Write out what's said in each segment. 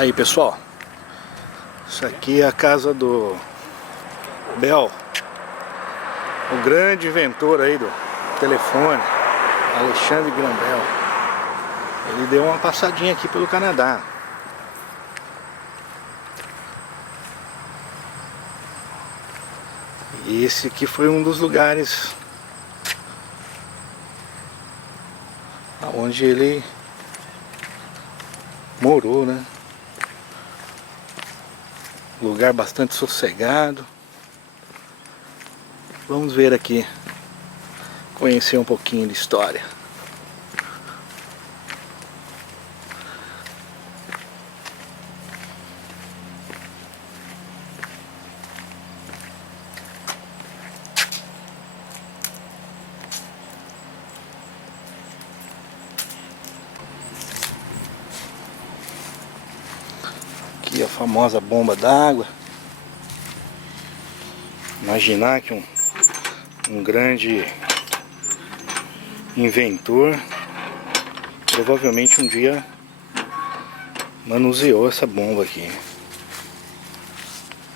Aí pessoal, isso aqui é a casa do Bel, o grande inventor aí do telefone, Alexandre Graham Bell. Ele deu uma passadinha aqui pelo Canadá. E esse aqui foi um dos lugares onde ele morou, né? Lugar bastante sossegado. Vamos ver aqui, conhecer um pouquinho de história. Aqui a famosa bomba d'água. Imaginar que um grande inventor provavelmente um dia manuseou essa bomba aqui.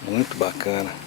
Muito bacana.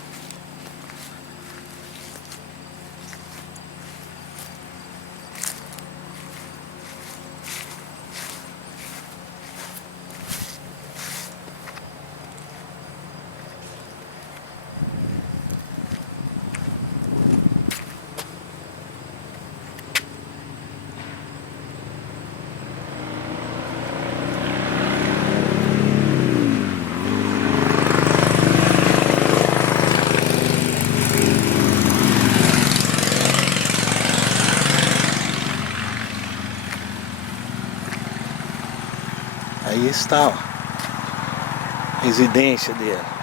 Aí está, ó, a residência dele.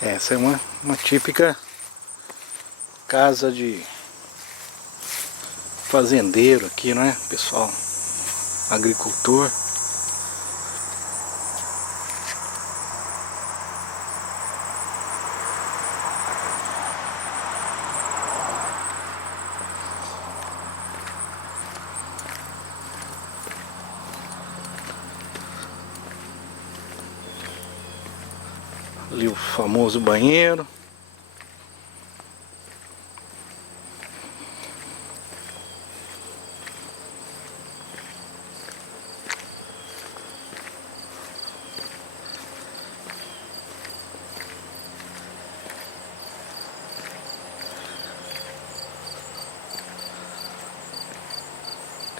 Essa é uma típica casa de fazendeiro aqui, não é, pessoal? Agricultor. Ali o famoso banheiro.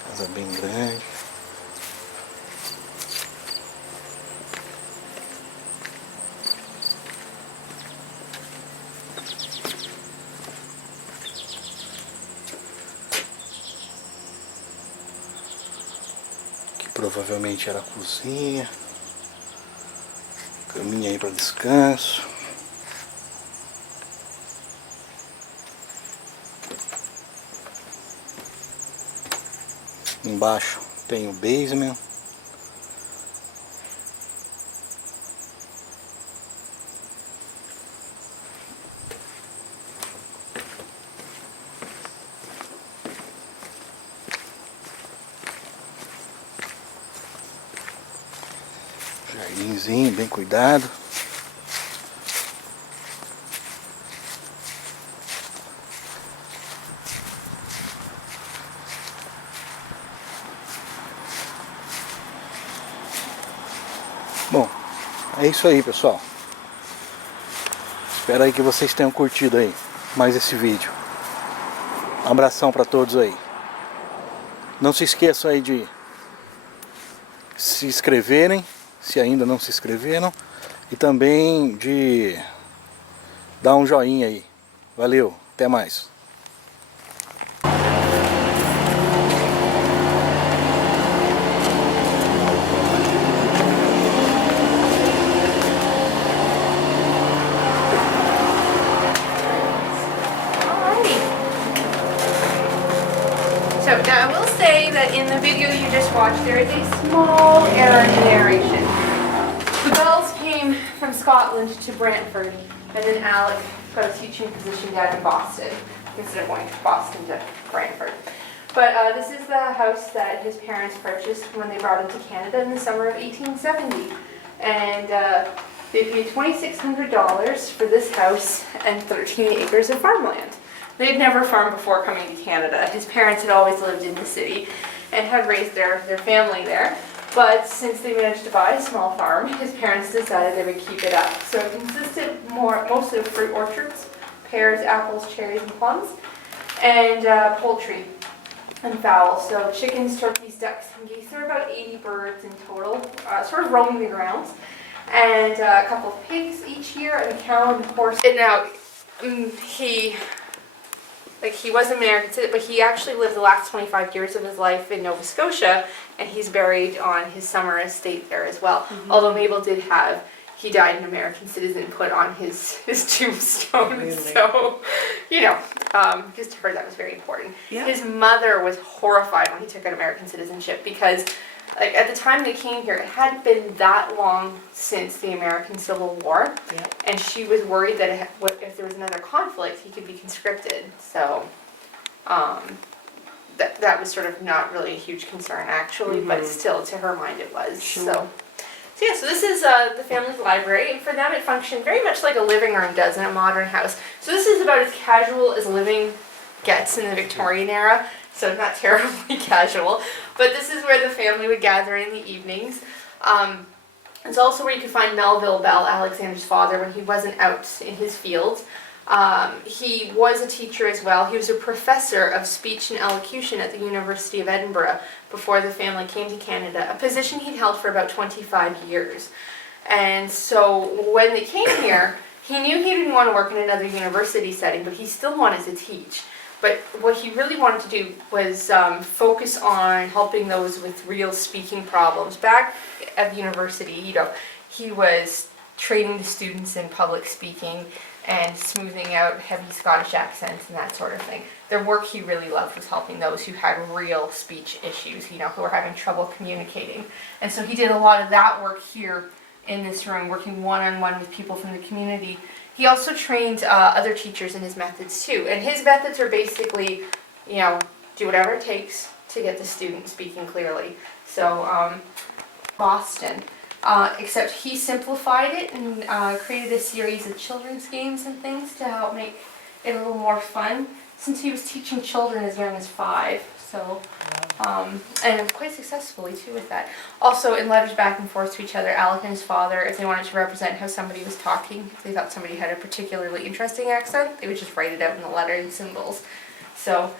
Casa bem grande. Provavelmente era a cozinha. Caminha aí para descanso. Embaixo tem o basement. devagarzinho, bem cuidado. Bom, é isso aí, pessoal. Espero aí que vocês tenham curtido aí mais esse vídeo. Um abração para todos aí. Não se esqueçam aí de se inscreverem, se ainda não se inscreveram, e também de dar um joinha aí. Valeu, até mais. So now I will say that in the video you just watched, there is a small error in narration. The Bells came from Scotland to Brantford, and then Alec got a teaching position down in Boston, instead of going from Boston to Brantford. But this is the house that his parents purchased when they brought him to Canada in the summer of 1870. And they paid $2,600 for this house and 13 acres of farmland. They'd never farmed before coming to Canada. His parents had always lived in the city and had raised their family there. But since they managed to buy a small farm, his parents decided they would keep it up. So it consisted mostly of fruit orchards, pears, apples, cherries, and plums, and poultry and fowl. So chickens, turkeys, ducks, and geese. There were about 80 birds in total, sort of roaming the grounds. And a couple of pigs each year, and a cow and a horse. And now, he was American citizen, but he actually lived the last 25 years of his life in Nova Scotia, and he's buried on his summer estate there as well. Mm-hmm. Although Mabel did have, he died an American citizen put on his tombstone. Really? So, just to her that was very important. Yeah. His mother was horrified when he took an American citizenship because at the time they came here, it hadn't been that long since the American Civil War, and she was worried that if there was another conflict, he could be conscripted. So that was sort of not really a huge concern, actually, but still, to her mind, it was. Sure. So this is the family's library, and for them, it functioned very much like a living room does in a modern house. So this is about as casual as living gets in the Victorian era. So not terribly casual, but this is where the family would gather in the evenings. It's also where you could find Melville Bell, Alexander's father, when he wasn't out in his fields. He was a teacher as well. He was a professor of speech and elocution at the University of Edinburgh before the family came to Canada, a position he'd held for about 25 years. And so when they came here, he knew he didn't want to work in another university setting, but he still wanted to teach. But what he really wanted to do was focus on helping those with real speaking problems. Back at the university, he was training the students in public speaking and smoothing out heavy Scottish accents and that sort of thing. The work he really loved was helping those who had real speech issues, who were having trouble communicating. And so he did a lot of that work here in this room, working one-on-one with people from the community. He also trained other teachers in his methods too, and his methods are basically, do whatever it takes to get the student speaking clearly. So, Boston, except he simplified it and created a series of children's games and things to help make it a little more fun, since he was teaching children as young as 5. So, and quite successfully too with that. Also, in letters back and forth to each other, Alec and his father, if they wanted to represent how somebody was talking, if they thought somebody had a particularly interesting accent, they would just write it out in the letter and symbols. So,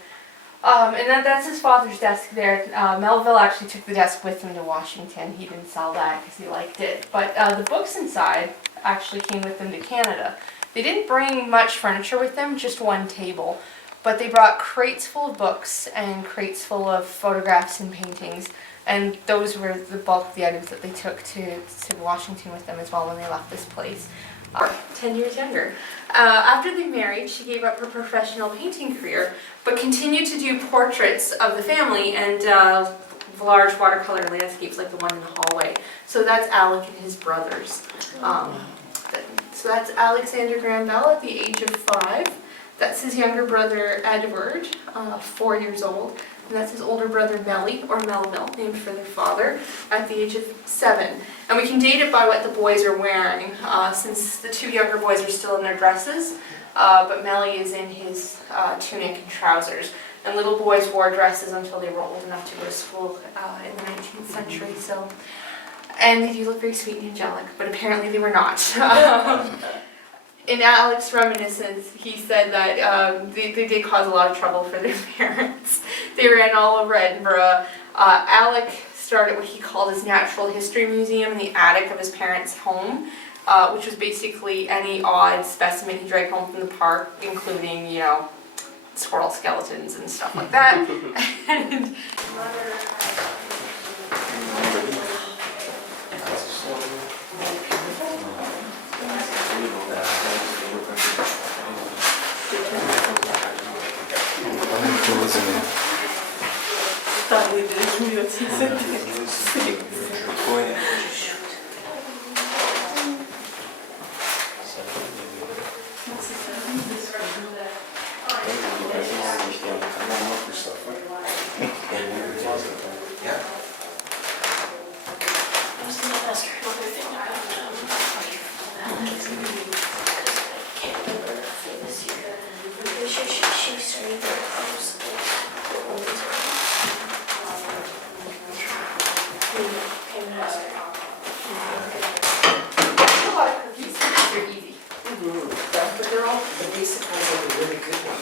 and that's his father's desk there. Melville actually took the desk with him to Washington. He didn't sell that because he liked it. But the books inside actually came with them to Canada. They didn't bring much furniture with them, just one table. But they brought crates full of books and crates full of photographs and paintings, and those were the bulk of the items that they took to Washington with them as well when they left this place. 10 years younger. After they married, she gave up her professional painting career, but continued to do portraits of the family and large watercolor landscapes like the one in the hallway. So that's Alec and his brothers. So that's Alexander Graham Bell at the age of 5. That's his younger brother Edward, 4 years old. And that's his older brother Melly, or Melville, named for their father, at the age of 7. And we can date it by what the boys are wearing, since the 2 younger boys are still in their dresses, but Melly is in his tunic and trousers. And little boys wore dresses until they were old enough to go to school in the 19th century. So, and they do look very sweet and angelic, but apparently they were not. In Alec's reminiscence, he said that they did cause a lot of trouble for their parents. They ran all over Edinburgh. Alec started what he called his natural history museum in the attic of his parents' home, which was basically any odd specimen he dragged home from the park, including, you know, squirrel skeletons and stuff like that. And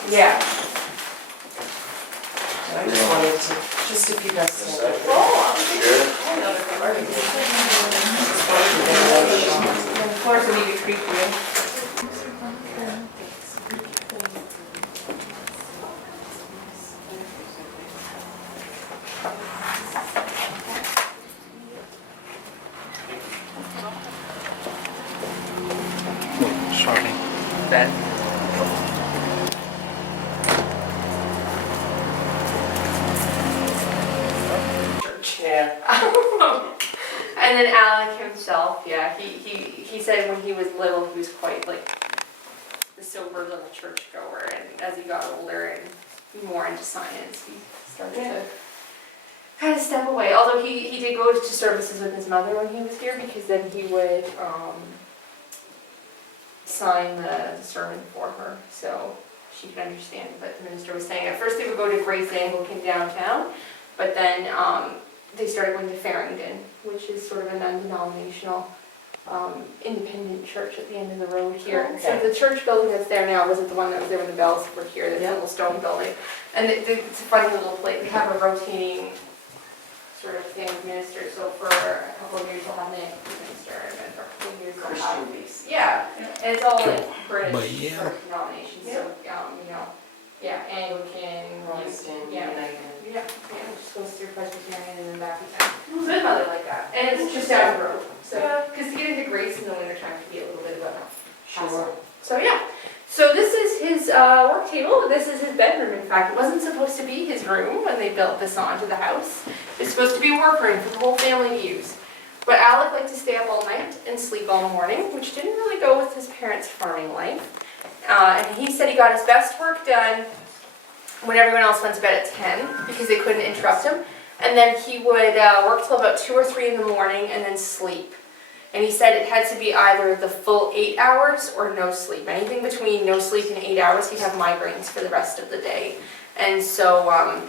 yeah. I just wanted to, just if you guys said it. And of course, we need to creep you. Shopping. Ben? Yeah. And then Alec himself, yeah, he said when he was little he was quite like the sober little churchgoer, and as he got older and more into science, he started to kind of step away. Although he did go to services with his mother when he was here, because then he would sign the sermon for her so she could understand what the minister was saying. At first they would go to Grace Anglican downtown, but then they started going to Farringdon, which is sort of a non-denominational independent church at the end of the road here. Okay. So the church building that's there now wasn't the one that was there when the bells were here, the little stone building. And it's a funny little place. They have a rotating sort of thing with ministers. So for a couple of years they'll have an Anglican minister, and then for a couple of years they'll have these. Yeah, and it's all like British sort of denominations. So, you know, yeah, Anglican, Protestant, yeah. United. Yeah, it just goes through Presbyterian and then back again. So it's mother like that. And it's just down the road. So, because to get into Grace in the winter time can be a little bit of a hassle. So yeah. So this is his work table. This is his bedroom, in fact. It wasn't supposed to be his room when they built this onto the house. It's supposed to be a workroom for the whole family to use. But Alec liked to stay up all night and sleep all morning, which didn't really go with his parents' farming life. And he said he got his best work done when everyone else went to bed at 10, because they couldn't interrupt him. And then he would work till about 2 or 3 in the morning and then sleep. And he said it had to be either the full 8 hours or no sleep. Anything between no sleep and 8 hours, he'd have migraines for the rest of the day. And so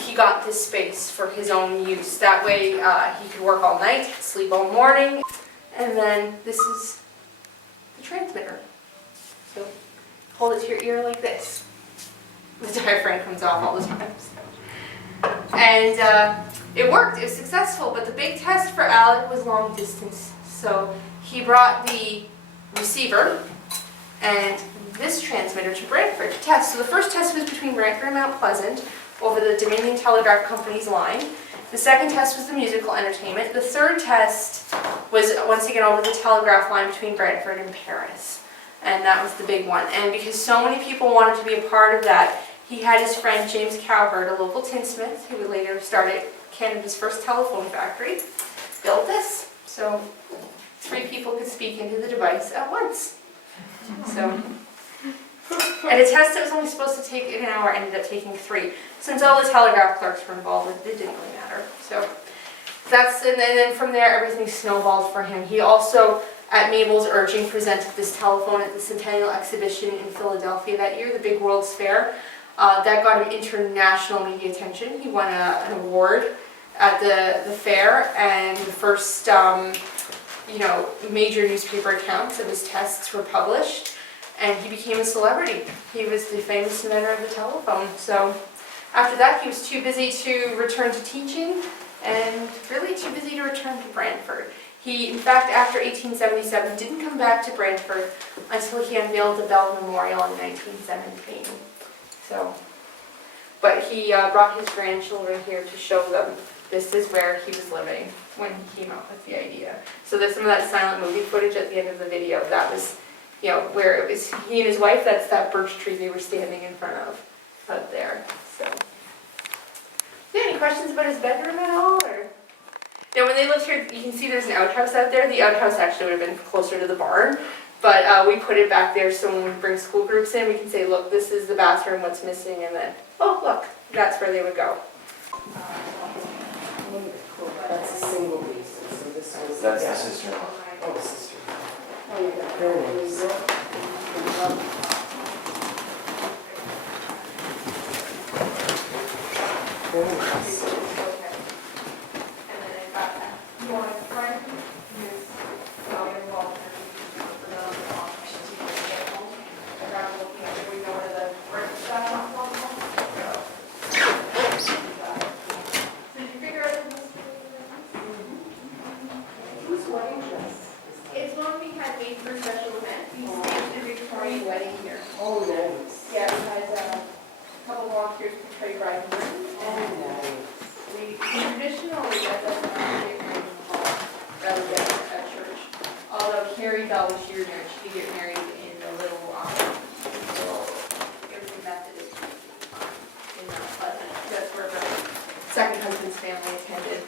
he got this space for his own use. That way he could work all night, sleep all morning. And then this is the transmitter. So hold it to your ear like this. The diaphragm comes off all the time. So. And it worked, it was successful, but the big test for Alec was long distance. So he brought the receiver and this transmitter to Brantford to test. So the first test was between Brantford and Mount Pleasant over the Dominion Telegraph Company's line. The second test was the musical entertainment. The third test was once again over the telegraph line between Brantford and Paris. And that was the big one. And because so many people wanted to be a part of that, he had his friend James Cowherd, a local tinsmith, who would later start Canada's first telephone factory, built this. So 3 people could speak into the device at once. So And a test that was only supposed to take an hour ended up taking 3. Since all the telegraph clerks were involved, it didn't really matter. So that's, and then from there, everything snowballed for him. He also, at Mabel's urging, presented this telephone at the Centennial Exhibition in Philadelphia that year, the big World's Fair. That got him international media attention. He won an award at the fair, and the first major newspaper accounts of his tests were published, and he became a celebrity. He was the famous inventor of the telephone. So after that, he was too busy to return to teaching, and really too busy to return to Brantford. He, in fact, after 1877, didn't come back to Brantford until he unveiled the Bell Memorial in 1917. So, but he brought his grandchildren here to show them this is where he was living when he came up with the idea. So there's some of that silent movie footage at the end of the video. That was, where it was he and his wife. That's that birch tree they were standing in front of out there. So, yeah, any questions about his bedroom at all? Or when they lived here, you can see there's an outhouse out there. The outhouse actually would have been closer to the barn, but we put it back there so when we bring school groups in, we can say, look, this is the bathroom, what's missing, and then, oh, look, that's where they would go. That's a single piece, so this was. That's the sister-in-law. Oh, the sister. Oh, you got very nice. Very nice. And then they've got that. You want a friend who's involved around looking at if we know where the brick style is. So did you figure out the Whose wedding dress? It's one we had made for a special event. We staged a Victorian wedding here. Oh, nice. Yeah, we had a couple volunteers portray bride and groom. Oh, nice. Traditionally, that doesn't have to be rather than at church. Although Carrie Bell, when she remarried, she did get married in a little it was a Methodist in Mount Pleasant. That's where her second husband's family attended.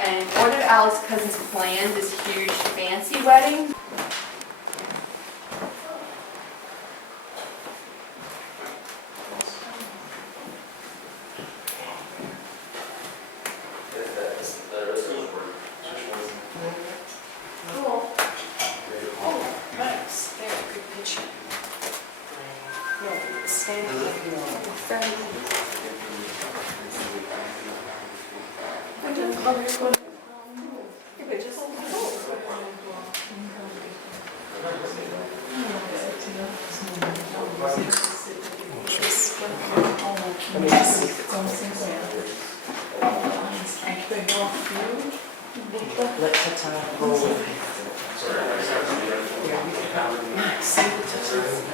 And one of Alex's cousins planned this huge fancy wedding. Cool. Oh, nice. There, good picture. No, stand up. Let me just see if it's on the same side. Let Tata go with it. Yeah, we can have it. See the Tata.